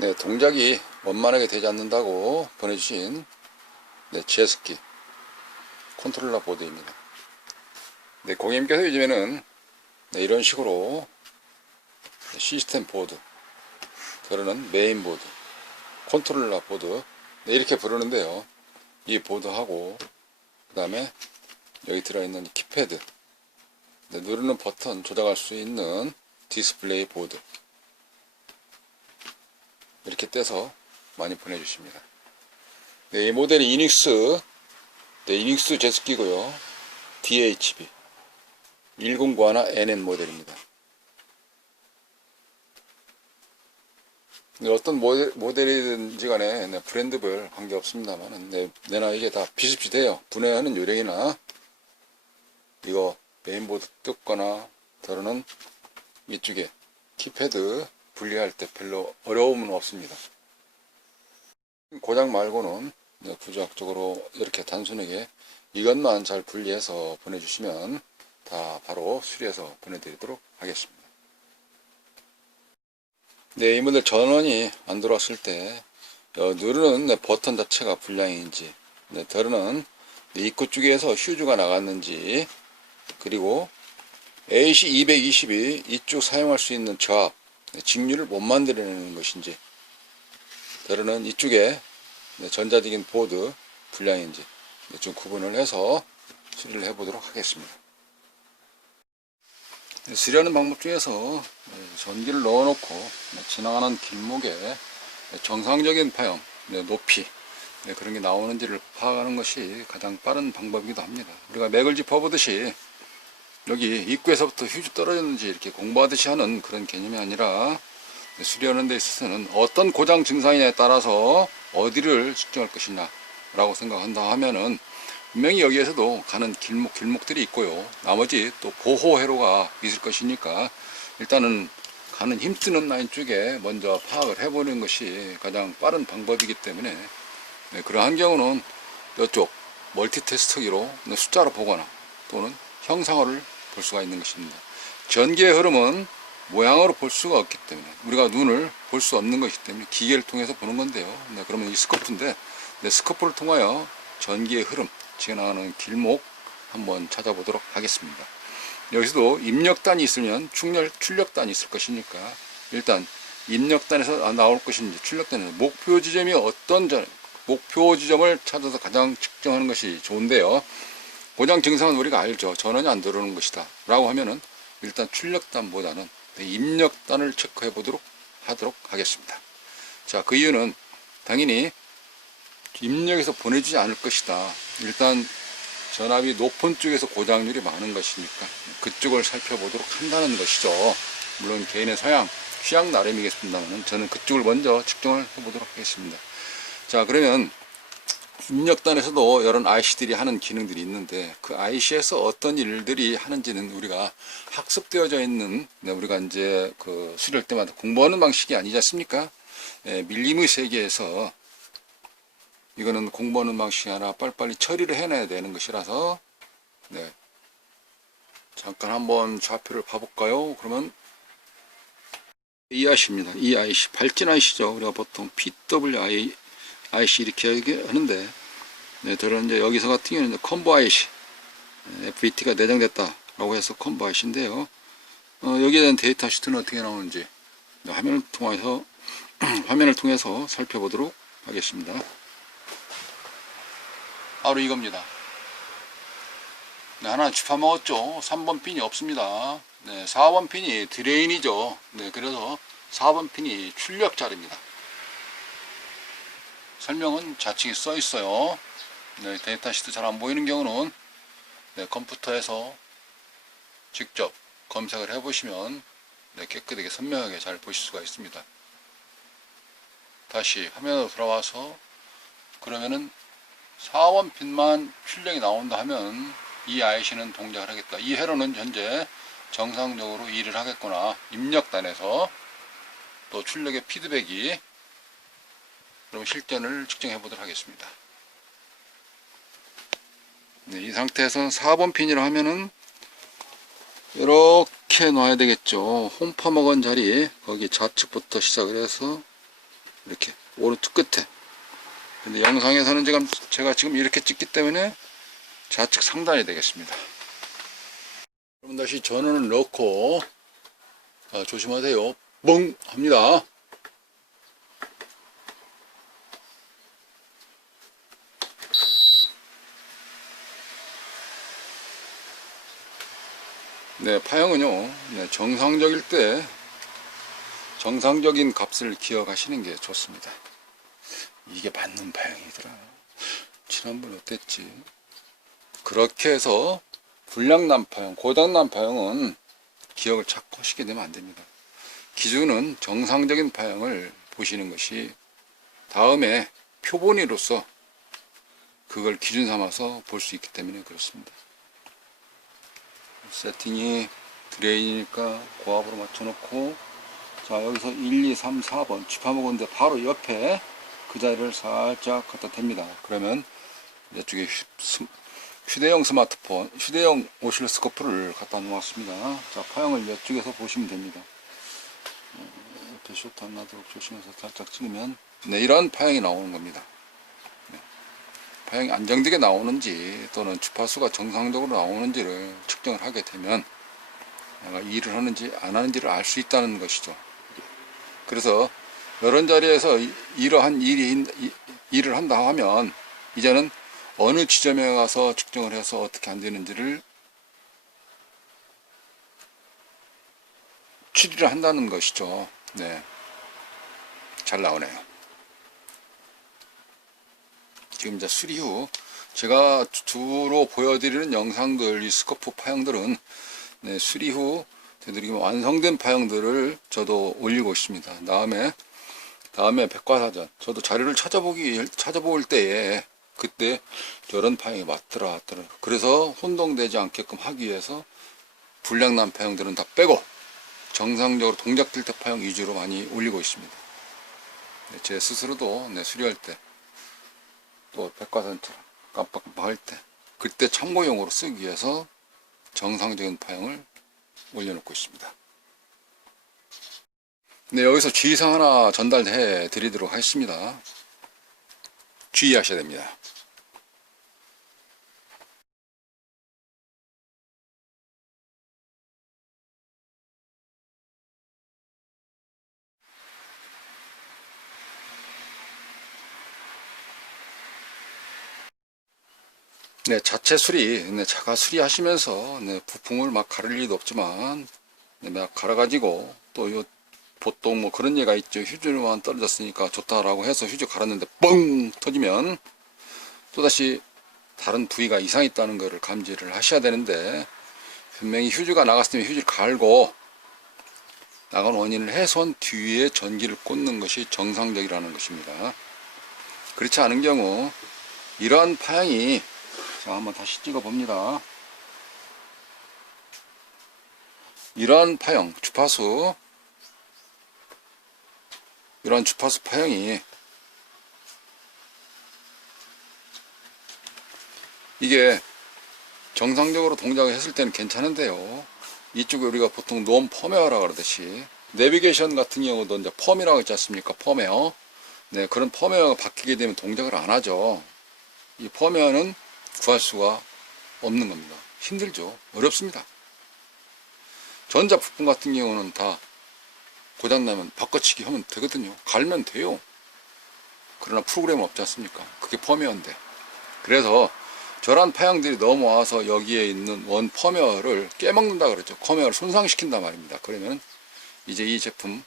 네, 동작이 원만하게 되지 않는다고 보내주신 제습기 컨트롤러 보드입니다. 네, 고객님께서 요즘에는 이런 식으로 시스템 보드, 그러는 메인 보드, 컨트롤러 보드 이렇게 부르는데요. 이 보드하고 그 다음에 여기 들어있는 키패드, 누르는 버튼 조작할 수 있는 디스플레이 보드 이렇게 떼서 많이 보내주십니다. 네, 이 모델이 이닉스 이닉스 제습기고요. DHB 1091NN 모델입니다. 어떤 모델이든지 간에 브랜드별 관계없습니다만 내나 이게 다 비슷비슷해요. 분해하는 요령이나 이거 메인보드 뜯거나 다루는 이쪽에 키패드 분리할 때 별로 어려움은 없습니다. 고장 말고는 부수학적으로 이렇게 단순하게 이것만 잘 분리해서 보내주시면 다 바로 수리해서 보내드리도록 하겠습니다. 네, 이 모델 전원이 안 들어왔을 때 누르는 버튼 자체가 불량인지, 다루는 입구 쪽에서 휴즈가 나갔는지, 그리고 AC220이 이쪽 사용할 수 있는 저압, 직류를 못 만들어내는 것인지, 다루는 이쪽에 전자적인 보드 불량인지 좀 구분을 해서 수리를 해보도록 하겠습니다. 수리하는 방법 중에서 전기를 넣어놓고 지나가는 길목에 정상적인 파형, 높이 그런 게 나오는지를 파악하는 것이 가장 빠른 방법이기도 합니다. 우리가 맥을 짚어보듯이 여기 입구에서부터 휴지 떨어졌는지 이렇게 공부하듯이 하는 그런 개념이 아니라 수리하는 데 있어서는 어떤 고장 증상에 따라서 어디를 측정할 것이냐 라고 생각한다 하면은 분명히 여기에서도 가는 길목들이 있고요. 나머지 또 보호 회로가 있을 것이니까 일단은 가는 힘쓰는 라인 쪽에 먼저 파악을 해보는 것이 가장 빠른 방법이기 때문에 그러한 경우는 이쪽 멀티테스트기로 숫자로 보거나 또는 형상화를 볼 수가 있는 것입니다. 전기의 흐름은 모양으로 볼 수가 없기 때문에 우리가 눈을 볼 수 없는 것이기 때문에 기계를 통해서 보는 건데요. 그러면 이 스코프인데 스코프를 통하여 전기의 흐름, 지나가는 길목 한번 찾아보도록 하겠습니다. 여기서도 입력단이 있으면 출력단이 있을 것이니까 일단 입력단에서 나올 것인지 출력단에서 목표 지점이 어떤 목표 지점을 찾아서 가장 측정하는 것이 좋은데요. 고장 증상은 우리가 알죠. 전원이 안 들어오는 것이다 라고 하면은 일단 출력단보다는 입력단을 체크해 보도록 하도록 하겠습니다. 자, 그 이유는 당연히 입력에서 보내주지 않을 것이다. 일단 전압이 높은 쪽에서 고장률이 많은 것이니까 그쪽을 살펴보도록 한다는 것이죠. 물론 개인의 취향 나름이겠습니다만 저는 그쪽을 먼저 측정을 해보도록 하겠습니다. 자, 그러면 입력단에서도 여러 IC들이 하는 기능들이 있는데 그 IC에서 어떤 일들이 하는지는 우리가 학습되어져 있는 우리가 이제 그 수리할 때마다 공부하는 방식이 아니지 않습니까? 밀림의 세계에서 이거는 공부하는 방식이 아니라 빨리빨리 처리를 해내야 되는 것이라서 잠깐 한번 좌표를 봐볼까요? 그러면 이 IC입니다. 이 IC 발진 IC죠. 우리가 보통 PWI-IC 이렇게 하는데 저는 이제 여기서 같은 경우는 컴보 IC FET가 내장됐다 라고 해서 컴보 IC인데요. 여기에 대한 데이터 시트는 어떻게 나오는지 화면을 통해서 살펴보도록 하겠습니다. 바로 이겁니다. 하나 짚어먹었죠. 3번 핀이 없습니다. 4번 핀이 드레인이죠. 그래서 4번 핀이 출력 자리입니다. 설명은 좌측에 써 있어요. 데이터 시트 잘 안 보이는 경우는 컴퓨터에서 직접 검색을 해 보시면 깨끗하게 선명하게 잘 보실 수가 있습니다. 다시 화면으로 돌아와서 그러면은 4번 핀만 출력이 나온다 하면 이 IC는 동작을 하겠다. 이 회로는 현재 정상적으로 일을 하겠구나. 입력단에서 또 출력의 피드백이 그럼 실전을 측정해 보도록 하겠습니다. 이 상태에서 4번 핀이라 하면은 이렇게 놔야 되겠죠. 홈 파먹은 자리 거기 좌측부터 시작을 해서 이렇게 오른쪽 끝에. 근데 영상에서는 제가 지금 이렇게 찍기 때문에 좌측 상단이 되겠습니다. 그럼 다시 전원을 넣고 조심하세요. 뻥 합니다. 네, 파형은요, 네, 정상적일 때 정상적인 값을 기억하시는 게 좋습니다. 이게 맞는 파형이더라. 지난번 어땠지? 그렇게 해서 불량난 파형, 고장난 파형은 기억을 자꾸 하시게 되면 안 됩니다. 기준은 정상적인 파형을 보시는 것이 다음에 표본이로서 그걸 기준 삼아서 볼 수 있기 때문에 그렇습니다. 세팅이 드레인이니까 고압으로 맞춰놓고, 자, 여기서 1, 2, 3, 4번 쥐파먹었는데 바로 옆에 그 자리를 살짝 갖다 댑니다. 그러면 이쪽에 휴대용 스마트폰, 휴대용 오실로스코프를 갖다 놓았습니다. 자, 파형을 이쪽에서 보시면 됩니다. 옆에 쇼트 안 나도록 조심해서 살짝 찍으면, 네, 이런 파형이 나오는 겁니다. 네. 파형이 안정되게 나오는지 또는 주파수가 정상적으로 나오는지를 측정을 하게 되면 내가 일을 하는지 안 하는지를 알 수 있다는 것이죠. 그래서 이런 자리에서 이러한 일을 한다 하면 이제는 어느 지점에 가서 측정을 해서 어떻게 안 되는지를 추리를 한다는 것이죠. 네, 잘 나오네요. 지금 이제 수리 후 제가 주로 보여드리는 영상들, 이 스코프 파형들은, 네, 수리 후 되도록이면 완성된 파형들을 저도 올리고 있습니다. 다음에 백과사전, 저도 자료를 찾아볼 때에 그때 저런 파형이 맞더라. 그래서 혼동되지 않게끔 하기 위해서 불량난 파형들은 다 빼고 정상적으로 동작될 때 파형 위주로 많이 올리고 있습니다. 네, 제 스스로도, 네, 수리할 때 또 백과사전처럼 깜빡깜빡 할 때 그때 참고용으로 쓰기 위해서 정상적인 파형을 올려놓고 있습니다. 네, 여기서 주의사항 하나 전달해 드리도록 하겠습니다. 주의하셔야 됩니다. 네, 자체 수리, 네, 자가 수리하시면서, 네, 부품을 막 가를 일도 없지만, 네, 막 갈아가지고, 또 보통 뭐 그런 얘기가 있죠. 휴즈만 떨어졌으니까 좋다라고 해서 휴즈 갈았는데 뻥 터지면 또다시 다른 부위가 이상이 있다는 것을 감지를 하셔야 되는데, 분명히 휴즈가 나갔으면 휴즈를 갈고 나간 원인을 해소한 뒤에 전기를 꽂는 것이 정상적이라는 것입니다. 그렇지 않은 경우 이러한 파형이, 자, 한번 다시 찍어 봅니다. 이러한 파형, 이러한 주파수 파형이 이게 정상적으로 동작을 했을 때는 괜찮은데요. 이쪽에 우리가 보통 놈 펌웨어라고 그러듯이 내비게이션 같은 경우도 이제 펌이라고 있지 않습니까? 펌웨어. 네, 그런 펌웨어가 바뀌게 되면 동작을 안 하죠. 이 펌웨어는 구할 수가 없는 겁니다. 힘들죠. 어렵습니다. 전자 부품 같은 경우는 다 고장나면 바꿔치기 하면 되거든요. 갈면 돼요. 그러나 프로그램은 없지 않습니까? 그게 펌웨어인데. 그래서 저런 파형들이 넘어와서 여기에 있는 원 펌웨어를 깨먹는다 그랬죠. 펌웨어를 손상시킨단 말입니다. 그러면 이제 이 제품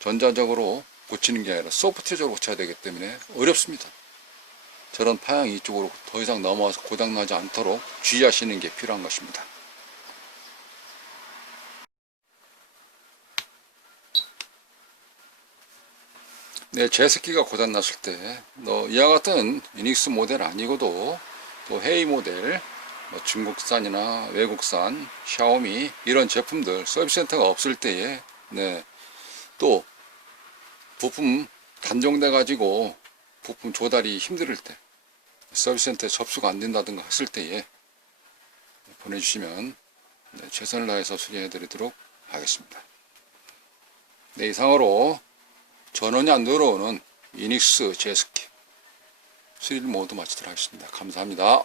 전자적으로 고치는 게 아니라 소프트웨어적으로 고쳐야 되기 때문에 어렵습니다. 저런 파형이 이쪽으로 더 이상 넘어와서 고장나지 않도록 주의하시는 게 필요한 것입니다. 네, 제습기가 고장났을 때 이와 같은 유닉스 모델 아니고도 또 헤이 모델, 중국산이나 외국산, 샤오미 이런 제품들 서비스 센터가 없을 때에, 네, 또 부품 단종돼 가지고 부품 조달이 힘들 때 서비스 센터에 접수가 안 된다든가 했을 때에 보내주시면, 네, 최선을 다해서 수리해 드리도록 하겠습니다. 네, 이상으로 전원이 안 들어오는 이닉스 제스키 수리를 모두 마치도록 하겠습니다. 감사합니다.